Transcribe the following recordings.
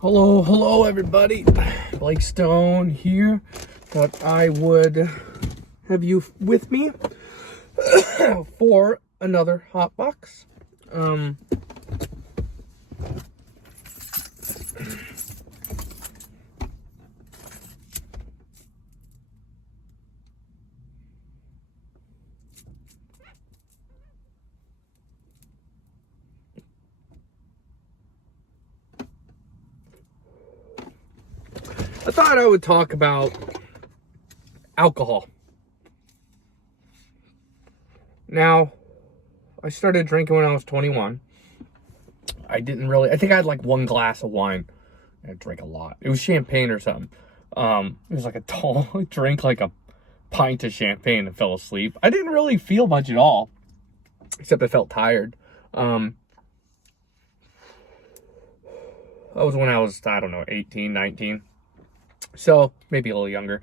Hello, everybody. Blake Stone here. Thought I would have you with me for another hotbox. I thought I would talk about alcohol. Now, I started drinking when I was 21. I think I had like one glass of wine. I drank a lot. It was champagne or something. It was like a tall, I drank like a pint of champagne and fell asleep. I didn't really feel much at all, except I felt tired. That was when I was, 18, 19. So, maybe a little younger.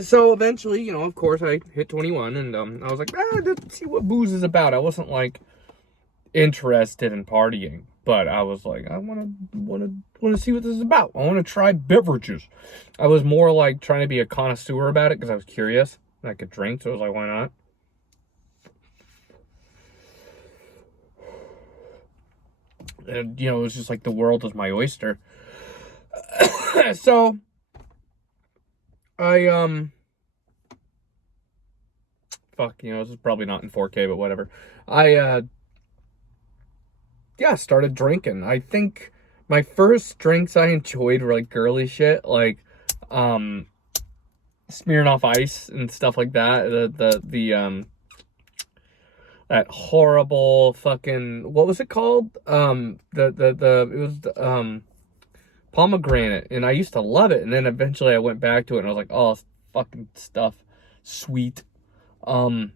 So, eventually, of course, I hit 21, and I was like, let's see what booze is about. I wasn't, like, interested in partying, but I was like, I want to see what this is about. I want to try beverages. I was more, like, trying to be a connoisseur about it, because I was curious, and I could drink, so I was like, why not? And, it was just like the world was my oyster. So, this is probably not in 4K, but whatever. Started drinking. I think my first drinks I enjoyed were like girly shit, like, Smirnoff Ice and stuff like that. That horrible fucking, what was it called? Pomegranate, and I used to love it, and then eventually I went back to it, and I was like, oh, this fucking stuff, sweet. From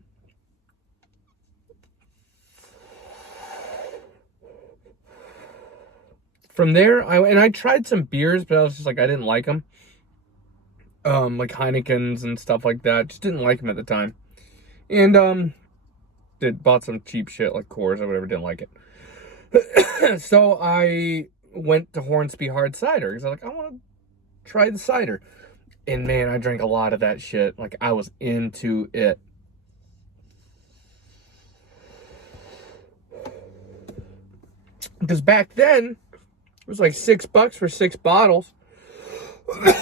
there, I tried some beers, but I was just like, I didn't like them. Like Heineken's and stuff like that, just didn't like them at the time, and bought some cheap shit like Coors or whatever, didn't like it. So I went to Hornsby Hard Cider because I was like, I want to try the cider. And man, I drank a lot of that shit. Like, I was into it. Because back then, it was like $6 for 6 bottles. I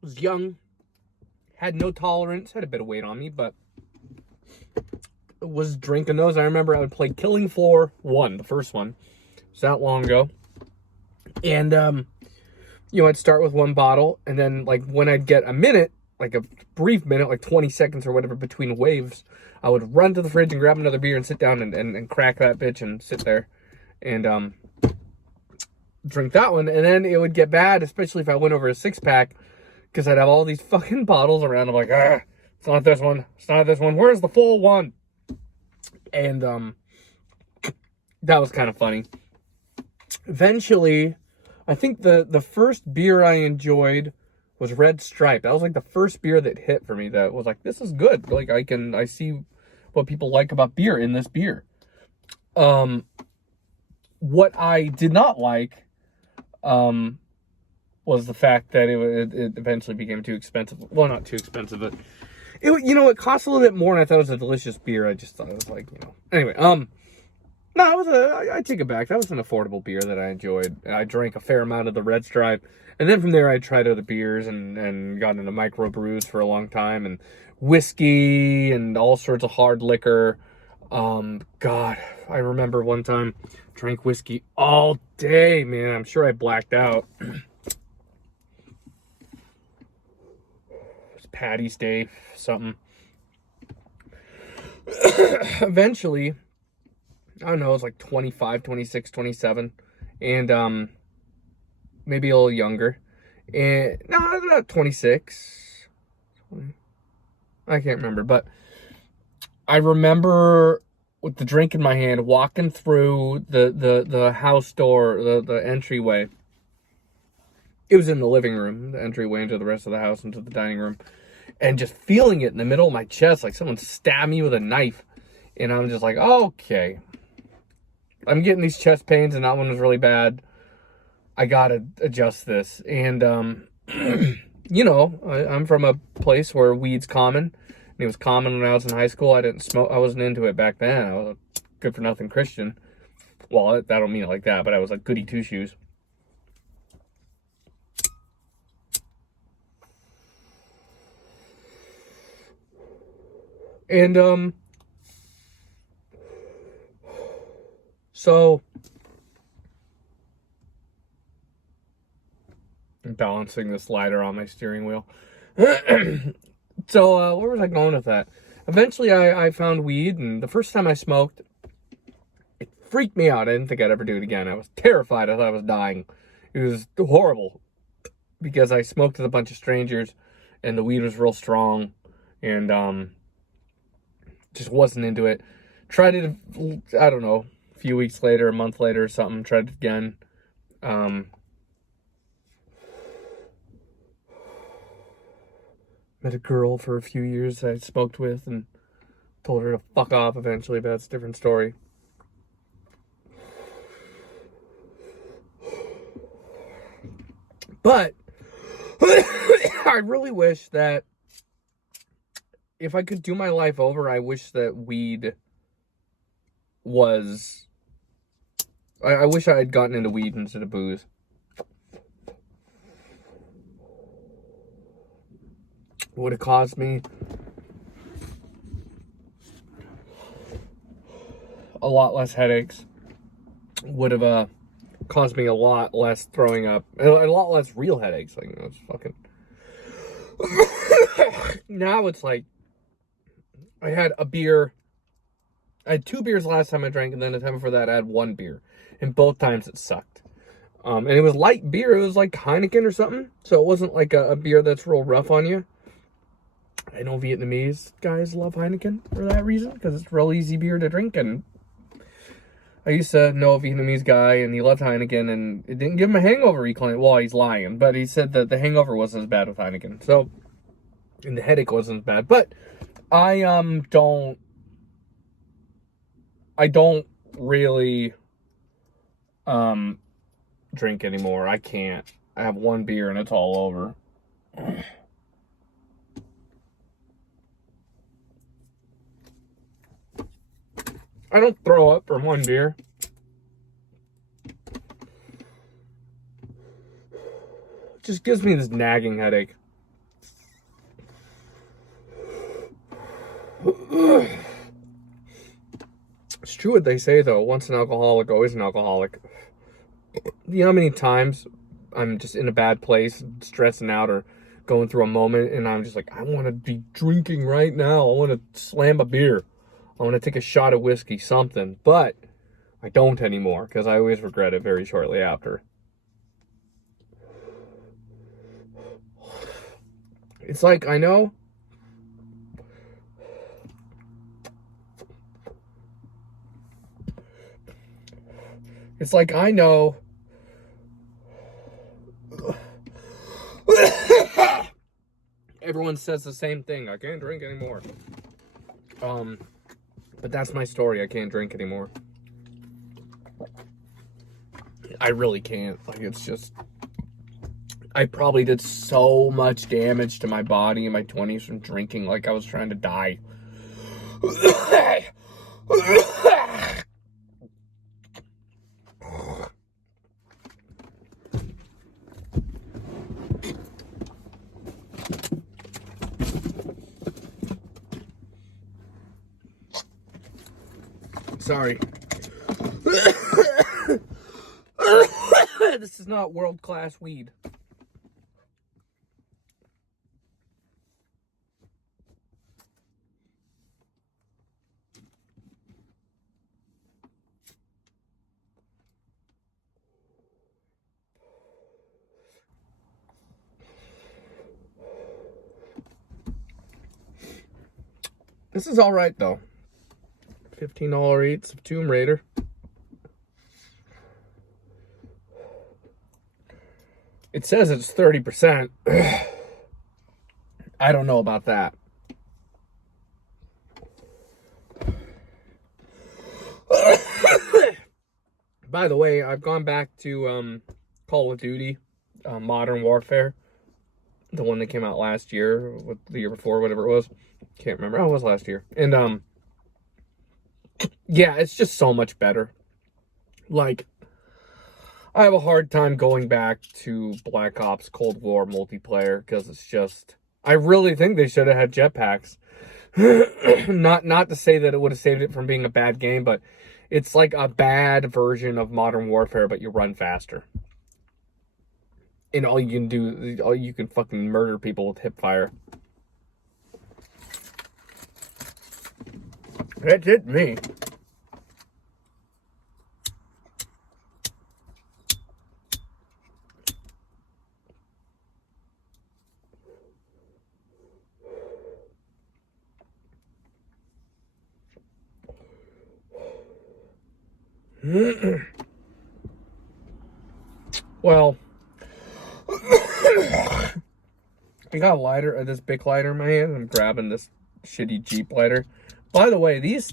was young, had no tolerance, had a bit of weight on me, but was drinking those. I remember I would play Killing Floor 1, the first one. It was that long ago. And, I'd start with one bottle, and then, like, when I'd get a minute, like a brief minute, like 20 seconds or whatever between waves, I would run to the fridge and grab another beer and sit down and crack that bitch and sit there and, drink that one. And then it would get bad, especially if I went over a 6-pack, because I'd have all these fucking bottles around. I'm like, it's not this one. It's not this one. Where's the full one? And, that was kind of funny. Eventually, I think the first beer I enjoyed was Red Stripe. That was like the first beer that hit for me that was like, this is good. Like, I see what people like about beer in this beer. What I did not like, was the fact that it eventually became too expensive. Well, not too expensive, but it cost a little bit more, and I thought it was a delicious beer. I just thought it was like, Anyway, no, I take it back. That was an affordable beer that I enjoyed. I drank a fair amount of the Red Stripe, and then from there I tried other beers and got into microbrews for a long time, and whiskey and all sorts of hard liquor. God, I remember one time drank whiskey all day, man. I'm sure I blacked out. It was Patty's Day, something. Eventually, I don't know, it was like 25, 26, 27, and, maybe a little younger, and, no, not 26, I can't remember, but I remember with the drink in my hand, walking through the house door, the entryway. It was in the living room, the entryway into the rest of the house, into the dining room, and just feeling it in the middle of my chest, like someone stabbed me with a knife, and I'm just like, okay, I'm getting these chest pains, and that one was really bad. I gotta adjust this. And, you know, I'm from a place where weed's common. And it was common when I was in high school. I didn't smoke. I wasn't into it back then. I was a good-for-nothing Christian. Well, I don't mean it like that, but I was like goody two-shoes. And, so I'm balancing this lighter on my steering wheel. So, where was I going with that? Eventually, I found weed, and the first time I smoked, it freaked me out. I didn't think I'd ever do it again. I was terrified. I thought I was dying. It was horrible because I smoked with a bunch of strangers, and the weed was real strong, and just wasn't into it. Tried it, I don't know, a few weeks later, a month later or something. Tried it again. Met a girl for a few years I smoked with and told her to fuck off eventually, but that's a different story. But I really wish that if I could do my life over, I wish that weed was... I wish I had gotten into weed instead of booze. Would have caused me a lot less headaches. Would have caused me a lot less throwing up. A lot less real headaches. Like, you know, it's fucking... Now it's like... I had a beer. I had 2 beers last time I drank, and then the time before that I had 1 beer. And both times it sucked. And it was light beer. It was like Heineken or something. So it wasn't like a beer that's real rough on you. I know Vietnamese guys love Heineken for that reason, because it's real easy beer to drink. And I used to know a Vietnamese guy, and he loved Heineken, and it didn't give him a hangover, he claimed. Well, he's lying, but he said that the hangover wasn't as bad with Heineken. So, and the headache wasn't as bad. But I don't really drink anymore. I can't. I have 1 beer and it's all over. I don't throw up from 1 beer. It just gives me this nagging headache. It's true what they say, though. Once an alcoholic, always an alcoholic. You know how many times I'm just in a bad place, stressing out, or going through a moment, and I'm just like, I want to be drinking right now. I want to slam a beer. I want to take a shot of whiskey, something. But I don't anymore, because I always regret it very shortly after. It's like, I know... It's like, I know... Everyone says the same thing. I can't drink anymore. But that's my story. I can't drink anymore. I really can't. Like, it's just... I probably did so much damage to my body in my 20s from drinking like I was trying to die. Sorry. This is not world-class weed. This is alright, though. $15 eats of Tomb Raider. It says it's 30%. I don't know about that. By the way, I've gone back to Call of Duty, Modern Warfare, the one that came out last year, the year before, whatever it was. Can't remember. Oh, it was last year. And yeah, it's just so much better. Like, I have a hard time going back to Black Ops Cold War multiplayer because it's just, I really think they should have had jetpacks. Not to say that it would have saved it from being a bad game, but it's like a bad version of Modern Warfare, but you run faster. And all you can fucking murder people with hip fire. That's it, me. Well, I got a lighter, this big lighter in my hand. I'm grabbing this shitty Jeep lighter. By the way, these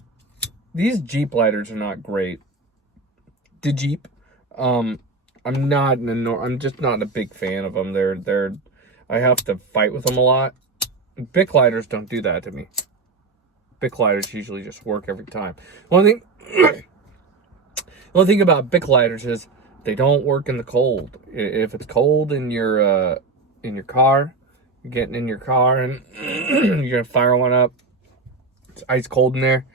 Jeep lighters are not great. The Jeep, I'm just not a big fan of them. I have to fight with them a lot. Bic lighters don't do that to me. Bic lighters usually just work every time. The only thing about Bic lighters is they don't work in the cold. If it's cold in your car, you're getting in your car and you're gonna fire one up. It's ice cold in there.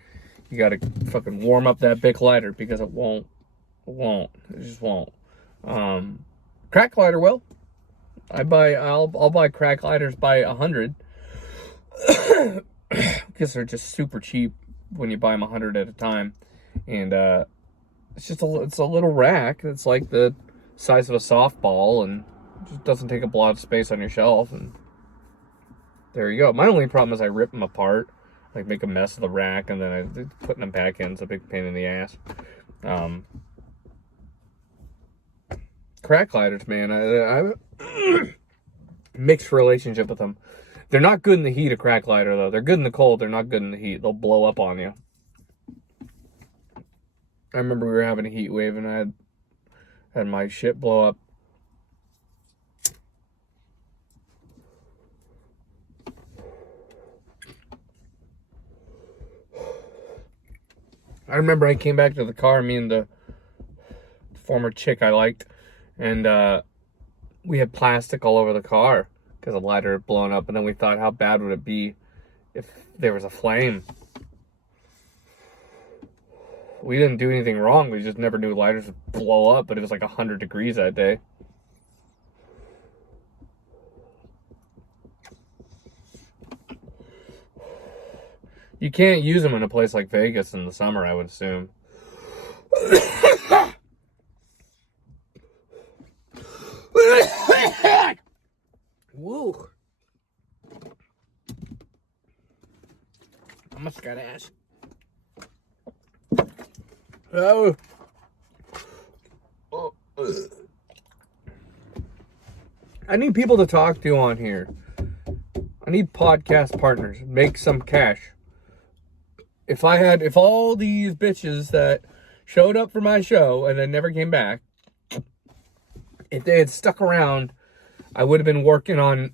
You gotta fucking warm up that Bic lighter because it won't. It just won't. Crack lighter will. I'll buy crack lighters by 100 because they're just super cheap when you buy them 100 at a time, and it's a little rack. It's like the size of a softball and just doesn't take up a lot of space on your shelf. And there you go. My only problem is I rip them apart, like make a mess of the rack, and then putting them back in is a big pain in the ass. Crack lighters, man, I mixed relationship with them. They're not good in the heat, a crack lighter, though. They're good in the cold. They're not good in the heat. They'll blow up on you. I remember we were having a heat wave and I had my shit blow up. I remember I came back to the car, me and the former chick I liked, and we had plastic all over the car because the lighter had blown up, and then we thought, how bad would it be if there was a flame? We didn't do anything wrong. We just never knew lighters would blow up, but it was like 100 degrees that day. You can't use them in a place like Vegas in the summer, I would assume. Woo. I almost got ass. Oh. I need people to talk to on here. I need podcast partners. Make some cash. If all these bitches that showed up for my show and then never came back, if they had stuck around, I would have been working on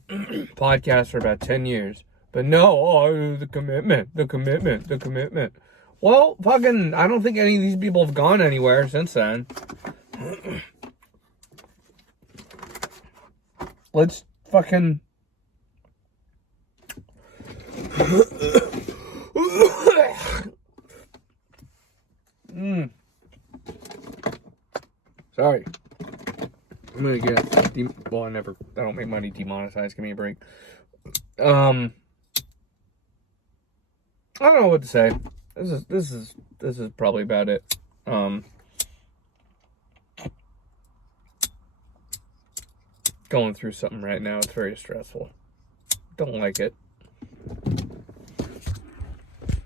podcasts for about 10 years. But no, the commitment. Well, fucking, I don't think any of these people have gone anywhere since then. Let's fucking... Sorry. I'm gonna get... Well, I don't make money demonetized. Give me a break. I don't know what to say. This is probably about it. Going through something right now. It's very stressful. Don't like it.